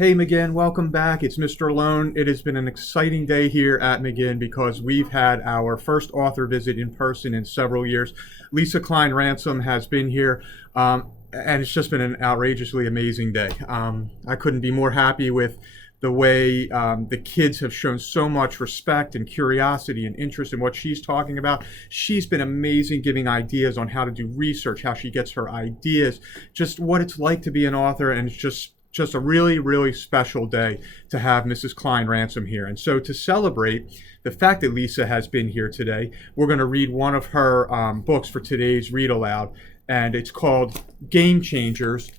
Hey McGinn, welcome back. It's Mr. Lohn. It has been an exciting day here at McGinn because we've had our first author visit in person in several years. Lisa Klein Ransom has been here, and it's just been an outrageously amazing day. I couldn't be more happy with the way the kids have shown so much respect and curiosity and interest in what she's talking about. She's been amazing giving ideas on how to do research, how she gets her ideas, just what it's like to be an author, and it's just a really, really special day to have Mrs. Klein Ransom here. And so to celebrate the fact that Lisa has been here today, we're going to read one of her books for today's read aloud, and it's called Game Changers,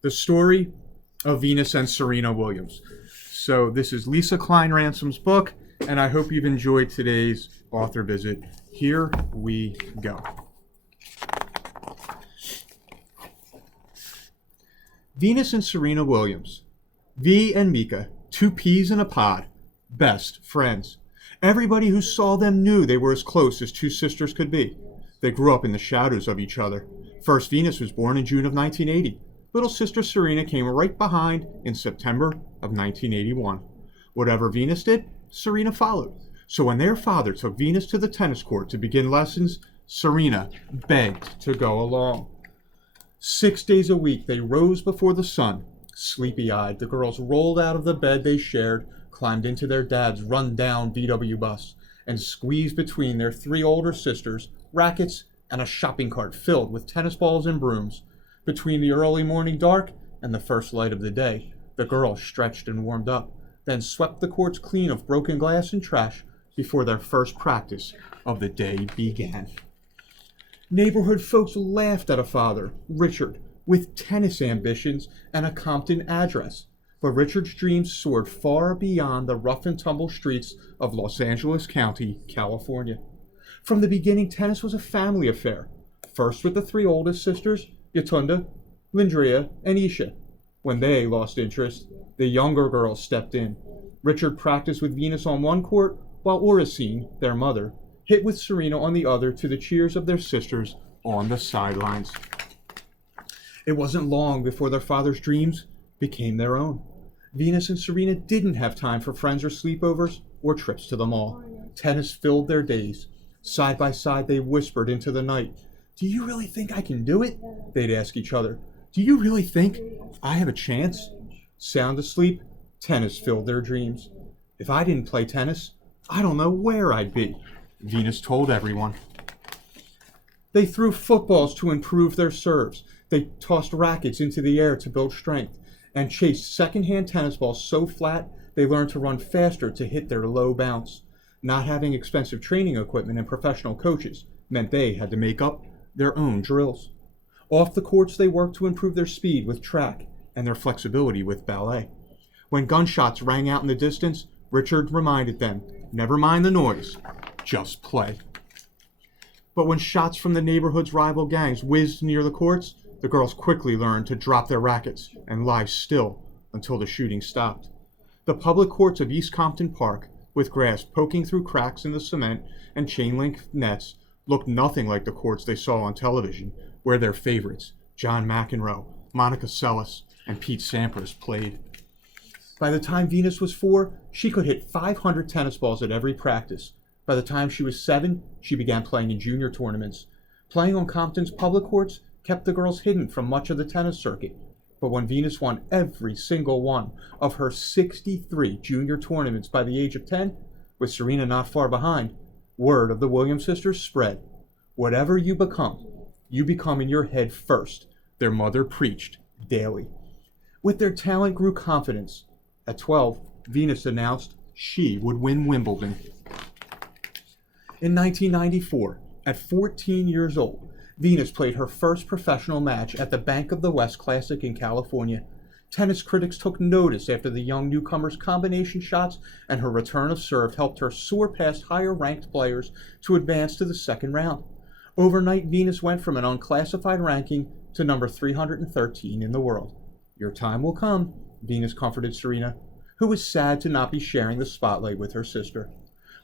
The Story of Venus and Serena Williams. So this is Lisa Klein Ransom's book, and I hope you've enjoyed today's author visit. Here we go. Venus and Serena Williams. V and Mika, two peas in a pod, best friends. Everybody who saw them knew they were as close as two sisters could be. They grew up in the shadows of each other. First, Venus was born in June of 1980. Little sister Serena came right behind in September of 1981. Whatever Venus did, Serena followed. So when their father took Venus to the tennis court to begin lessons, Serena begged to go along. 6 days a week they rose before the sun. Sleepy-eyed, the girls rolled out of the bed they shared, climbed into their dad's run-down VW bus, and squeezed between their three older sisters, rackets, and a shopping cart filled with tennis balls and brooms. Between the early morning dark and the first light of the day, the girls stretched and warmed up, then swept the courts clean of broken glass and trash before their first practice of the day began. Neighborhood folks laughed at a father, Richard, with tennis ambitions and a Compton address. But Richard's dreams soared far beyond the rough and tumble streets of Los Angeles County, California. From the beginning, tennis was a family affair. First with the three oldest sisters, Yatunda, Lindria, and Isha. When they lost interest, the younger girls stepped in. Richard practiced with Venus on one court, while Oracine, their mother, hit with Serena on the other to the cheers of their sisters on the sidelines. It wasn't long before their father's dreams became their own. Venus and Serena didn't have time for friends or sleepovers or trips to the mall. Tennis filled their days. Side by side, they whispered into the night, "Do you really think I can do it?" They'd ask each other. "Do you really think I have a chance?" Sound asleep, tennis filled their dreams. "If I didn't play tennis, I don't know where I'd be," Venus told everyone. They threw footballs to improve their serves. They tossed rackets into the air to build strength and chased second-hand tennis balls so flat they learned to run faster to hit their low bounce. Not having expensive training equipment and professional coaches meant they had to make up their own drills. Off the courts, they worked to improve their speed with track and their flexibility with ballet. When gunshots rang out in the distance, Richard reminded them, "Never mind the noise. Just play." But when shots from the neighborhood's rival gangs whizzed near the courts, the girls quickly learned to drop their rackets and lie still until the shooting stopped. The public courts of East Compton Park, with grass poking through cracks in the cement and chain-link nets, looked nothing like the courts they saw on television, where their favorites, John McEnroe, Monica Seles, and Pete Sampras, played. By the time Venus was 4, she could hit 500 tennis balls at every practice. By the time she was 7, she began playing in junior tournaments. Playing on Compton's public courts kept the girls hidden from much of the tennis circuit. But when Venus won every single one of her 63 junior tournaments by the age of 10, with Serena not far behind, word of the Williams sisters spread. "Whatever you become in your head first," their mother preached daily. With their talent grew confidence. At 12, Venus announced she would win Wimbledon. In 1994, at 14 years old, Venus played her first professional match at the Bank of the West Classic in California. Tennis critics took notice after the young newcomer's combination shots and her return of serve helped her soar past higher-ranked players to advance to the second round. Overnight, Venus went from an unclassified ranking to number 313 in the world. "Your time will come," Venus comforted Serena, who was sad to not be sharing the spotlight with her sister.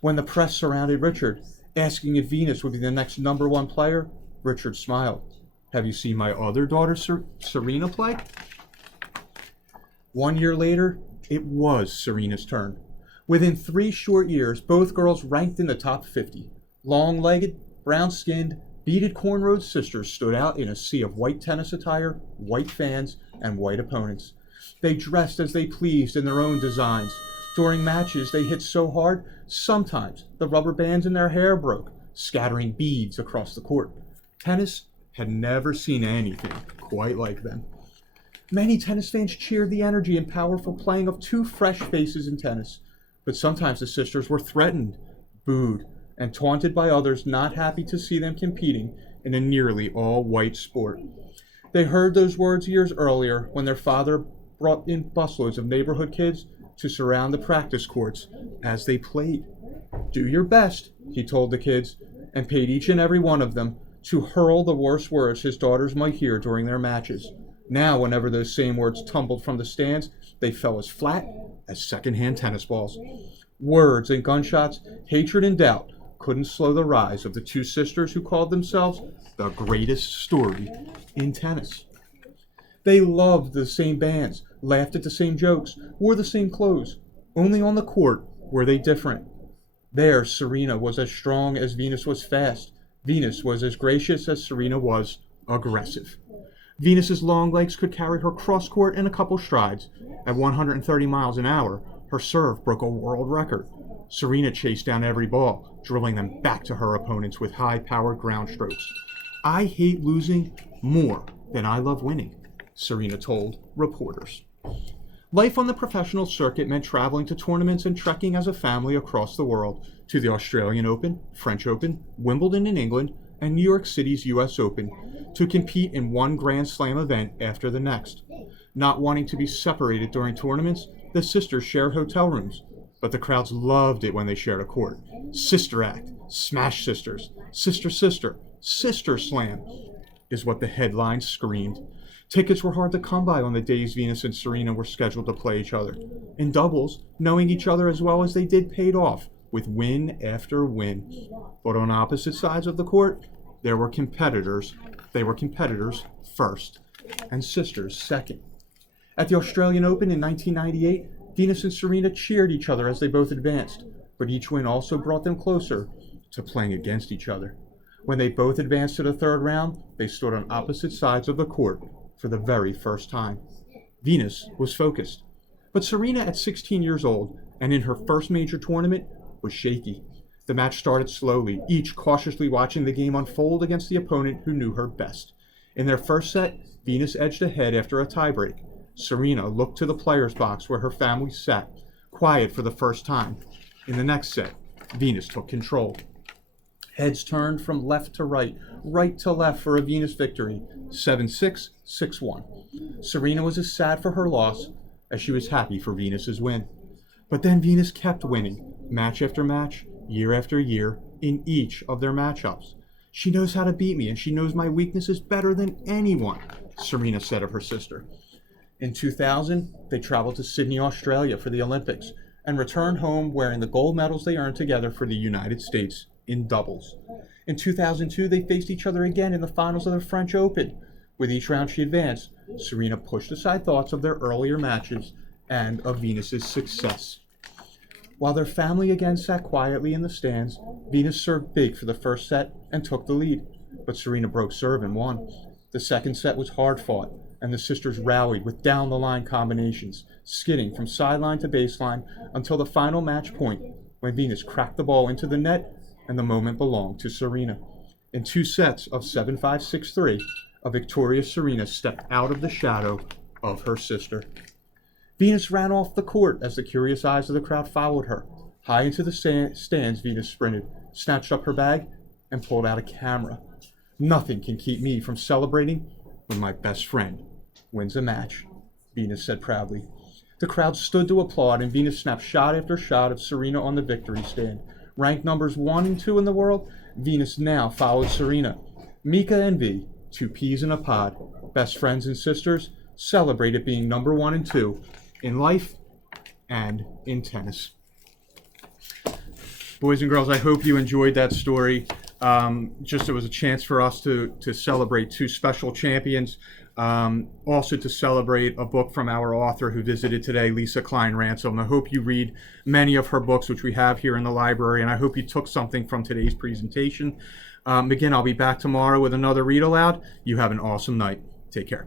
When the press surrounded Richard, asking if Venus would be the next number 1 player, Richard smiled. "Have you seen my other daughter, Serena, play?" 1 year later, it was Serena's turn. Within 3 short years, both girls ranked in the top 50. Long-legged, brown-skinned, beaded cornrowed sisters stood out in a sea of white tennis attire, white fans, and white opponents. They dressed as they pleased in their own designs. During matches, they hit so hard, sometimes the rubber bands in their hair broke, scattering beads across the court. Tennis had never seen anything quite like them. Many tennis fans cheered the energy and powerful playing of two fresh faces in tennis, but sometimes the sisters were threatened, booed, and taunted by others not happy to see them competing in a nearly all-white sport. They heard those words years earlier when their father brought in busloads of neighborhood kids to surround the practice courts as they played. "Do your best," he told the kids, and paid each and every one of them to hurl the worst words his daughters might hear during their matches. Now, whenever those same words tumbled from the stands, they fell as flat as second-hand tennis balls. Words and gunshots, hatred and doubt couldn't slow the rise of the two sisters who called themselves the greatest story in tennis. They loved the same bands, laughed at the same jokes, wore the same clothes. Only on the court were they different. There, Serena was as strong as Venus was fast. Venus was as gracious as Serena was aggressive. Venus's long legs could carry her cross-court in a couple strides. At 130 miles an hour, her serve broke a world record. Serena chased down every ball, drilling them back to her opponents with high-powered ground strokes. "I hate losing more than I love winning," Serena told reporters. Life on the professional circuit meant traveling to tournaments and trekking as a family across the world to the Australian Open, French Open, Wimbledon in England, and New York City's US Open to compete in one Grand Slam event after the next. Not wanting to be separated during tournaments, the sisters shared hotel rooms, but the crowds loved it when they shared a court. Sister Act, Smash Sisters, Sister Sister, Sister Slam is what the headlines screamed. Tickets were hard to come by on the days Venus and Serena were scheduled to play each other. In doubles, knowing each other as well as they did paid off, with win after win. But on opposite sides of the court, there were competitors. They were competitors first, and sisters second. At the Australian Open in 1998, Venus and Serena cheered each other as they both advanced, but each win also brought them closer to playing against each other. When they both advanced to the third round, they stood on opposite sides of the court for the very first time. Venus was focused, but Serena, at 16 years old and in her first major tournament, was shaky. The match started slowly, each cautiously watching the game unfold against the opponent who knew her best. In their first set, Venus edged ahead after a tiebreak. Serena looked to the players' box where her family sat, quiet for the first time. In the next set, Venus took control. Heads turned from left to right, right to left for a Venus victory, 7-6, 6-1. Serena was as sad for her loss as she was happy for Venus's win. But then Venus kept winning, match after match, year after year, in each of their matchups. "She knows how to beat me, and she knows my weaknesses better than anyone," Serena said of her sister. In 2000, they traveled to Sydney, Australia for the Olympics, and returned home wearing the gold medals they earned together for the United States in doubles. In 2002, they faced each other again in the finals of the French Open. With each round she advanced, Serena pushed aside thoughts of their earlier matches and of Venus's success. While their family again sat quietly in the stands, Venus served big for the first set and took the lead, but Serena broke serve and won. The second set was hard fought, and the sisters rallied with down-the-line combinations, skidding from sideline to baseline until the final match point, when Venus cracked the ball into the net and the moment belonged to Serena. In 2 sets of 7-5, 6-3, a victorious Serena stepped out of the shadow of her sister. Venus ran off the court as the curious eyes of the crowd followed her. High into the stands, Venus sprinted, snatched up her bag, and pulled out a camera. "Nothing can keep me from celebrating when my best friend wins a match," Venus said proudly. The crowd stood to applaud, and Venus snapped shot after shot of Serena on the victory stand. Ranked numbers 1 and 2 in the world, Venus now followed Serena. Mika and V, 2 peas in a pod, best friends and sisters, celebrated being number 1 and 2 in life and in tennis. Boys and girls, I hope you enjoyed that story. It was a chance for us to celebrate 2 special champions. Also to celebrate a book from our author who visited today, Lisa Klein Ransom. I hope you read many of her books, which we have here in the library, and I hope you took something from today's presentation. Again, I'll be back tomorrow with another read aloud. You have an awesome night. Take care.